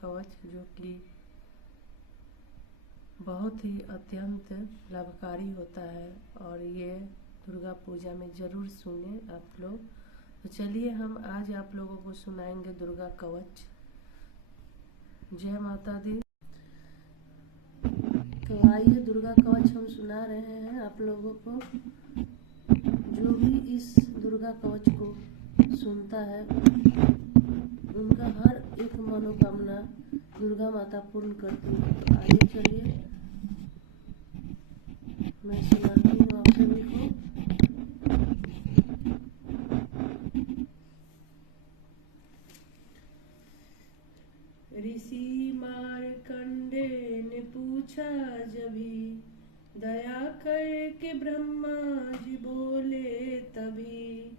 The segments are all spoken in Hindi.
कवच, जो कि बहुत ही अत्यंत लाभकारी होता है और ये दुर्गा पूजा में ज़रूर सुने आप लोग। तो चलिए हम आज आप लोगों को सुनाएंगे दुर्गा कवच। जय माता दी। तो आइए दुर्गा कवच हम सुना रहे हैं आप लोगों को। जो भी इस दुर्गा कवच को सुनता है उनका हर एक मनोकामना दुर्गा माता पूर्ण करती है। तो आइए चलिए मैं सुनाती हूँ आप सभी को। ऋषि मार्कंडे ने पूछा जभी, दया करके ब्रह्मा जी बोले तभी,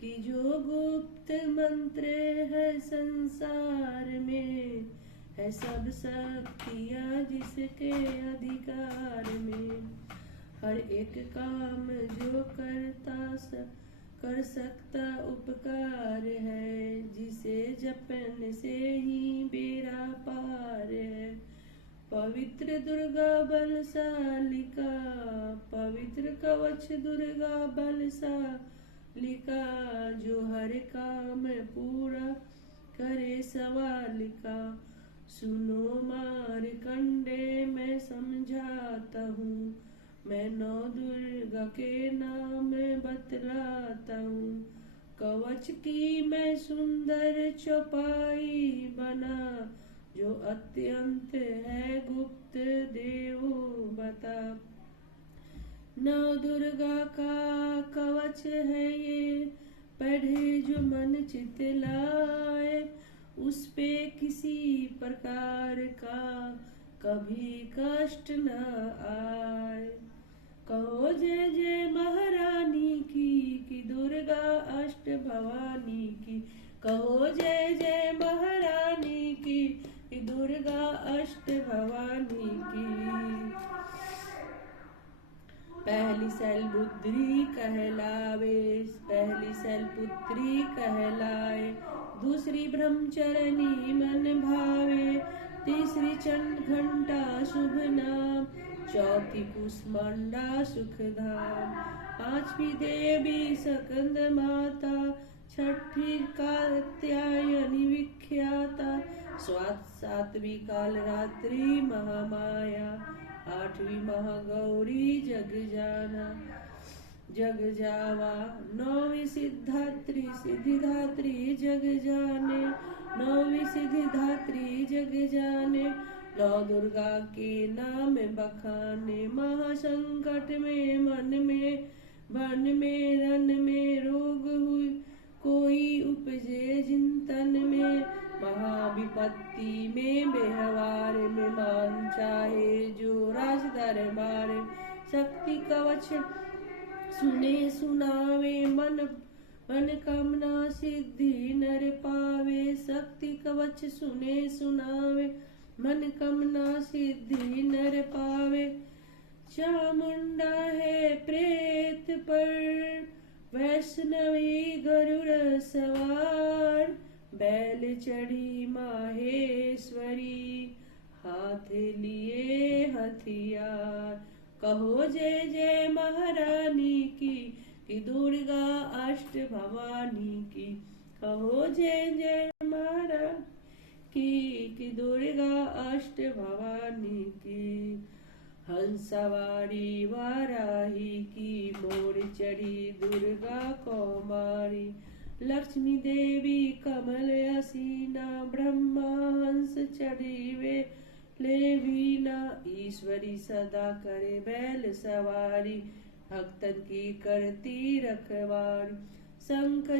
कि जो गुप्त मंत्र है संसार में, है सब शक्तियाँ जिसके अधिकार में। हर एक काम जो कर सकता उपकार है, जिसे जपन से ही बेड़ा पार है। पवित्र दुर्गा बलशालिका, पवित्र कवच दुर्गा बलशालिका, जो हर काम पूरा करे सवाल का। सुनो मार्कंडे मैं समझाता हूँ, मैं नौ दुर्गा के नाम बतलाता हूँ। कवच की मैं सुंदर चौपाई बना, जो अत्यंत है गुप्त देव बता। नौ दुर्गा का कवच है ये, पढ़े जो मन चित लाए, उस पे किसी प्रकार का कभी कष्ट न आए। कहो जय जय महारानी की दुर्गा अष्ट भवानी की। कहो जय जय महारानी की दुर्गा अष्ट भवानी की। पहली शैलपुत्री कहलावे, पहली शैलपुत्री कहलाए, दूसरी ब्रह्मचरणी मन भावे, तीसरी चंड घंटा शुभ नाम, चौथी कुष्मांडा सुखधाम, पांचवी देवी सकंद माता, छठी कात्यायनी विख्याता, सातवीं कालरात्रि महामाया, आठवीं महागौरी जग जावा, नौवीं सिद्धिदात्री जग जाने, नौवीं सिद्धिदात्री जग जाने। नौ दुर्गा के नाम बखाने, महासंकट में मन में वन में रन में, रोग हुई कोई उपजे चिंतन में, महाविपत्ति में व्यवहार में, मान चाहे जो राज दरबार। शक्ति कवच सुने सुनावे, मन कामना सिद्धि नर पावे। शक्ति कवच सुने सुनावे, मन कामना सिद्धि नर पावे। चामुंडा है प्रेत पर, वैष्णवी गरुड़ सवार, बैल चढ़ी माहेश्वरी, हाथ लिए हथियार। कहो जय जय महारानी की दुर्गा अष्ट भवानी की। कहो जय जय महारानी की दुर्गा अष्ट भवानी की। हंस सवारी वाराही की, मोर चढ़ी दुर्गा कौमारी, लक्ष्मी देवी कमल असीना, ब्रह्मा हंस चढ़ी वे ले वीना, ईश्वरी सदा करे बैल सवारी, भक्तन की करती रखवारी। शंख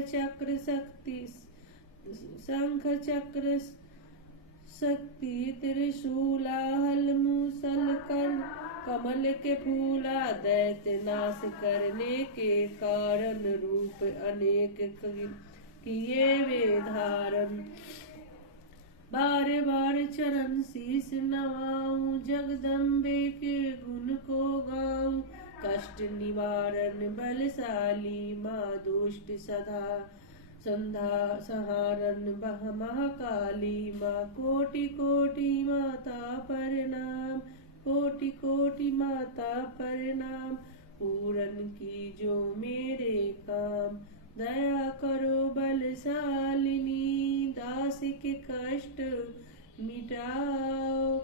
शक्ति त्रिशूला, हल मूसल कमल के फूला, दैत्य नाश करने के कारण, रूप अनेक किए वे धारण। बार बार चरण शीस नवाऊं, जगदम्बे के गुण को गाऊं, कष्ट निवारण बलशाली माँ दुष्ट संधा सहारन महाकाली माँ कोटि कोटि माता प्रणाम, कोटि कोटि माता प्रणाम। पूरन की जो मेरे काम, दया करो बलशालिनी, दास के कष्ट मिटाओ,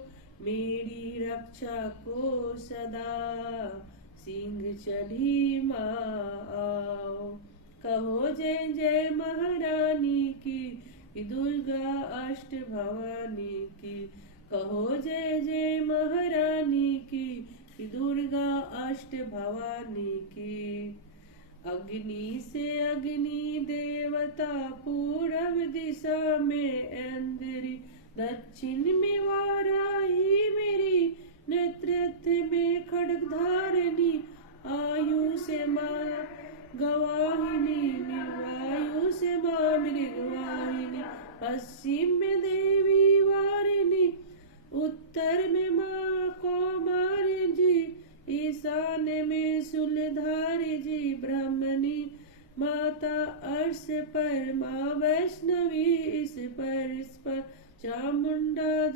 मेरी रक्षा को सदा सिंह चढ़ी माँ आओ। कहो जय जय महारानी की, दुर्गा अष्ट भवानी की। कहो जय जय महारानी की, दुर्गा अष्ट भवानी की। अग्नि से अग्नि देवता, पूरब दिशा में इंद्री, दक्षिण में वाराही मेरी, नेतृत्व में खड्ग धारिणी, आयु से माँ गवाहिनी, वायु से माँ मृगवाहिनी। पश्चिम में देवी वारिणी, उत्तर में माँ कौमारी जी, ईशान्य में शूलधारी जी, ब्रह्मणी माता अर्श पर माँ वैष्णवी, इस पर चामुंडा।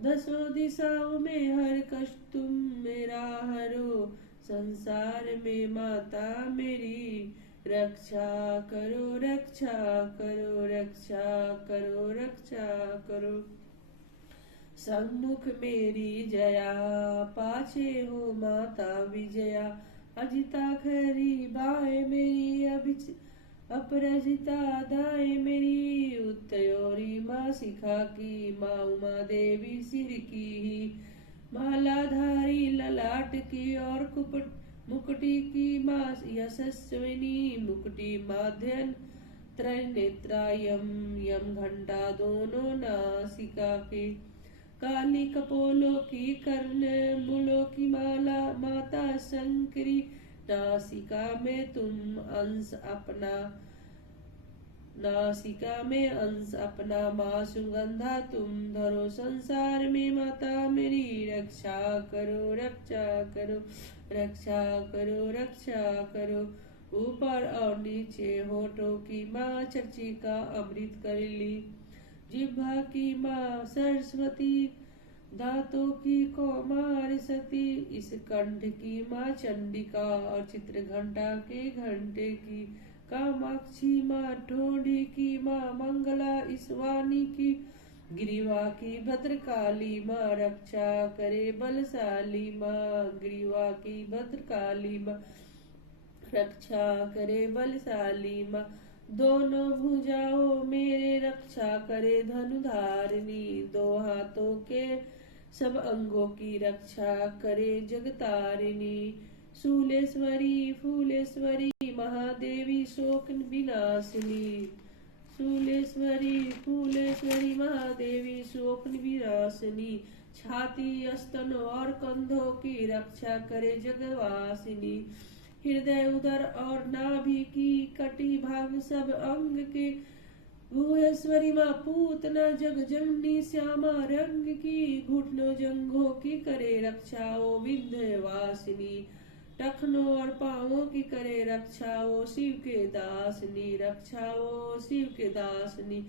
दसों दिशाओं में हर कष्ट तुम मेरा हरो, संसार में माता मेरी रक्षा करो, रक्षा करो, रक्षा करो, रक्षा करो। सम्मुख मेरी जया, पाछे हो माता विजया, अजिता खरी बाएं मेरी, अपराजिता दाएं मेरी। उत्तरोरी माँ शिखा की, माँ उमा देवी सिर की ही, मालाधारी ललाट की और मुकुटी की माँ यशस्विनी, मुकुटी माध्यन त्रिनेत्रा, यम घंटा दोनों नासिका के। काली कपोलों की कर्ण, मूलों की माला माता शंकरी, नासिका में तुम अंश अपना, नासिका में अंश अपना, माँ सुगंधा तुम धरो, संसार में माता मेरी रक्षा करो, रक्षा करो, रक्षा करो, रक्षा करो। ऊपर और नीचे होठों की माँ चर्चिका अमृत कर ली, जिह्वा की माँ सरस्वती, दांतों की कौमार सती, इस कंठ की माँ चंडिका और चित्र घंटा के घंटे की। कामाक्षी माँ ठोड़ी की माँ मंगला, इस वाणी की गिरिवा की भद्रकाली माँ, रक्षा करे बलशाली माँ, गिरिवा की भद्रकाली माँ, रक्षा करे बलशाली माँ। दोनों भुजाओं मेरे रक्षा करे धनुधारिणी, दो हाथों के सब अंगों की रक्षा करे जगतारिणी। शूलेश्वरी फूलेश्वरी महादेवी शोक विनाशिनी, शूलेश्वरी फूलेश्वरी महादेवी शोक विनाशिनी। छाती स्तन और कंधों की रक्षा करे जगवासिनी, हृदय उदर और नाभि की कटी भाग सब अंग के। भुवेश्वरी माँ पूतना जग जननी श्यामा रंग की, घुटनों जंघों की करे रक्षा ओ विंध्यवासिनी, टखनों और पांवों की करे रक्षा ओ शिव के दासनी, रक्षा ओ शिव के दासनी।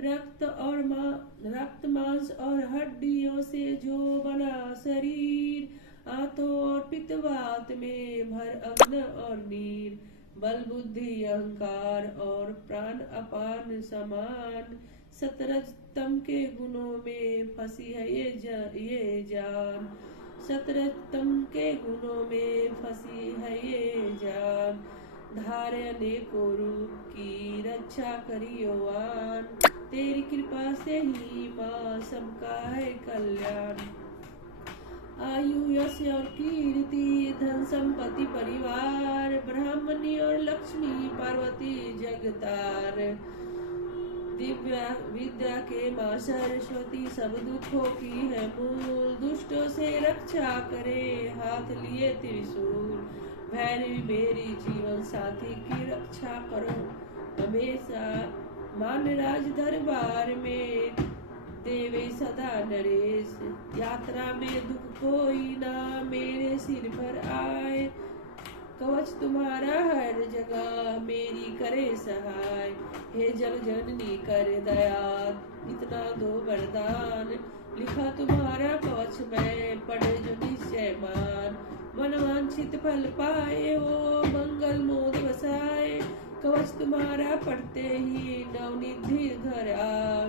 रक्त मांस और हड्डियों से जो बना शरीर, आंतों और पित्तवात में भर अग्न और नीर, बल बुद्धि अहंकार और प्राण अपान समान। सतरजतम के गुणों में फंसी है ये जान, सतरजतम के गुणों में फंसी है ये जान। धारे अनेकों रूप की रक्षा करियोवान, तेरी कृपा से ही माँ सबका है कल्याण। आयु यश और कीर्ति धन संपत्ति परिवार, ब्राह्मणी और लक्ष्मी पार्वती जगतार। दिव्या विद्या के माँ सरस्वती सब दुखों की है मूल, दुष्टों से रक्षा करे हाथ लिए त्रिशूल। भैरवी मेरी जीवन साथी की रक्षा करो हमेशा, मान राज दरबार में देवे सदा नरेश। यात्रा में दुख कोई ना मेरे सिर पर आए, कवच तुम्हारा हर जगह मेरी करे सहाय। हे जग जननी कर दया इतना दो वरदान। लिखा तुम्हारा कवच मैं पढ़े जो निश्चय मान। मन वांछित फल पाए हो मंगल मोद बसाए। कवच तुम्हारा पढ़ते ही नवनिधि घर आ।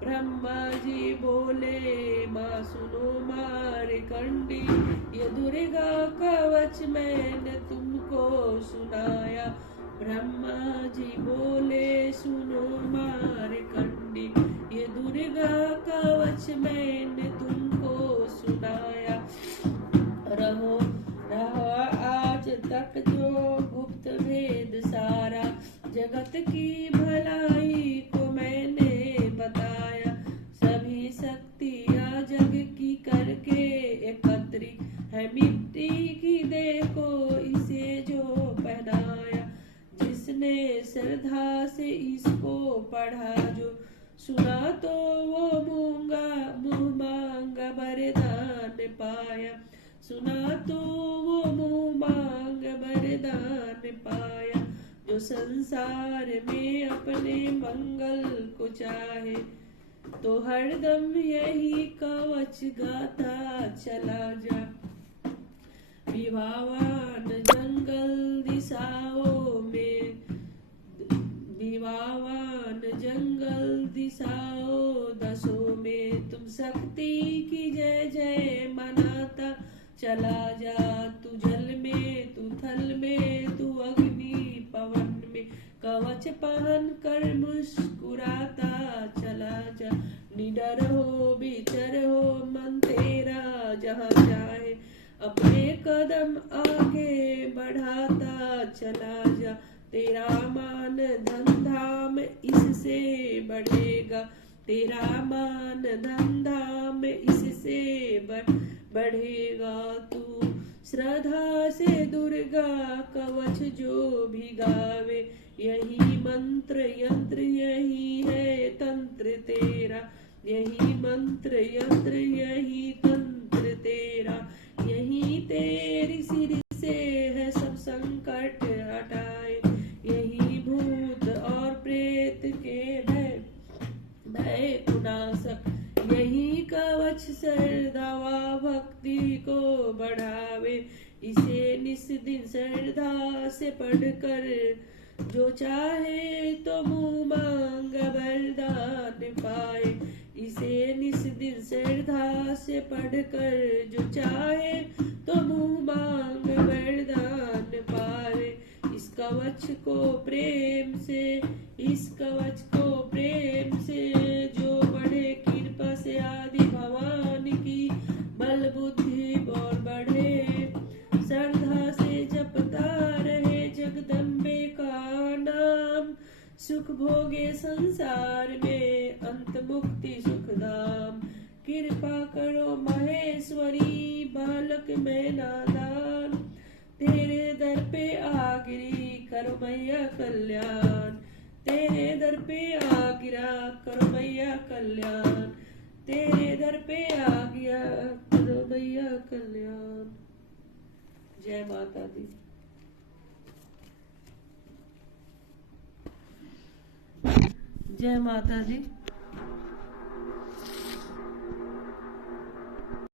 ब्रह्मा जी बोले माँ सुनो मारे कंडी। ये दुर्गा कवच मैंने तुमको सुनाया। ब्रह्मा जी बोले सुनो मारे कंडी। ये दुर्गा कवच मैंने तुमको सुनाया। रहो रहो आज तक जो गुप्त भेद सारा। जगत की भलाई को मैंने बताया। सभी शक्तियाँ जग की करके एकत्रित है। मिट्टी की देखो इसे जो पहनाया। जिसने श्रद्धा से इसको पढ़ा जो सुना तो वो मुँह मांगा वरदान पाया। सुना तो वो मुँह मांग वरदान पाया। जो संसार में अपने मंगल को चाहे तो हरदम यही कवच गाता चला जा। विवावान जंगल दिशाओं में विवावान जंगल दिशाओं दशों में तुम शक्ति की जय जय मनाता चला जा। तू जल में तू थल में तू अग्नि पवन में कवच पहन कर मुस्कुराता चला जा। निडर हो बिचर हो मन तेरा जहाँ चाहे। अपने कदम आगे बढ़ाता चला जा। तेरा मान धन धाम इससे बढ़ेगा। तेरा मान धन धाम इससे बढ़ेगा। तू श्रद्धा से दुर्गा कवच जो भी गावे। यही मंत्र यंत्र यही है तंत्र तेरा। यही मंत्र यंत्र यही तंत्र तेरा। यही तेरी सिर से है सब संकट हटाए। यही भूत और प्रेत के भय कुनाशक। यही कवच श्रद्धा भक्ति को बढ़ावे। इसे निस दिन श्रद्धा से पढ़कर जो चाहे तो मुँह मांग वरदान पाए। इसे निस दिन श्रद्धा से पढ़कर जो चाहे तो मुँह मांग वरदान पाए। इस कवच को प्रेम से इस कवच को प्रेम से जो पढ़े कृपा से आदि भवानी की बल बुद्धि और बढ़े। श्रद्धा से जपता रहे जगदम्बे का नाम। सुख भोगे संसार में अंत मुक्ति सुख धाम। कृपा करो महेश्वरी बालक में नादान। तेरे दर पे आ गिरी करो मैया कल्याण। तेरे दर पे आ गिरा करो मैया कल्याण। तेरे दर पे आ गया करो मैया कल्याण। जय माता दी। जय माता दी।